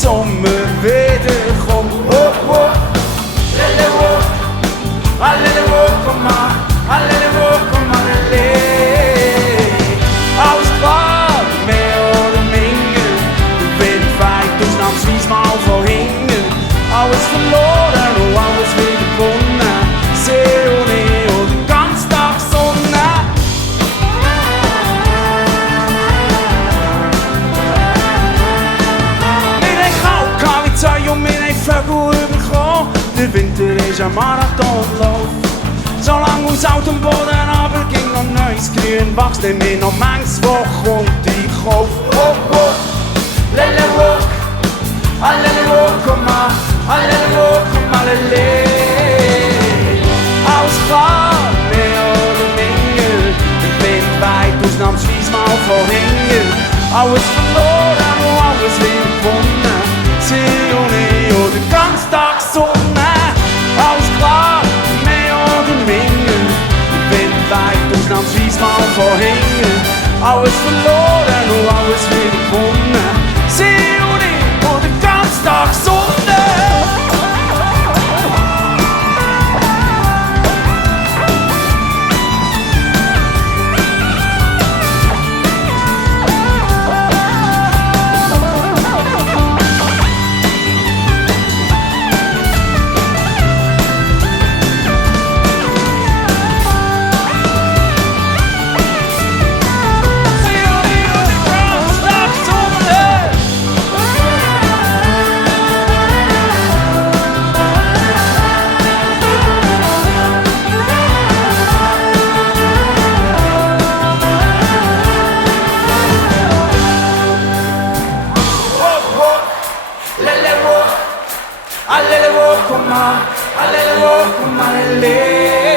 Sommer wiederkommt. Oh, oh, lele, oh, lele, oh, komm mal, lele, oh, komm mal, lele. Alles klar, mehr oder minder, der Wind weht ausnahmsweise mal von hinten. Alles verloren und alles wieder gewonnen, See und ich und den ganzen Tag Sonne. Wir haben kalt gehabt wie Zeug und wir haben Vögel bekommen. Der Winter ist ein Marathonlauf. Solange aus altem Boden aber ging noch neues Grün, wächst in mir noch manches Woche und ich kauf. Oh, oh, lele, oh, lele, oh, komm mal, lele, oh, komm mal, lele. Alles klar, mehr oder minder, der Wind weht ausnahmsweise mal von hinten. Alles verloren und alles wieder gewonnen, Sie und ich und den ganzen Tag Sonne. Alles klar, mehr oder minder, der Wind weht ausnahmsweise mal von hinten. Alles verloren und alles wieder gewonnen, Sie und ich und den ganzen Tag Sonne. Allele, oh, komm mal, lele.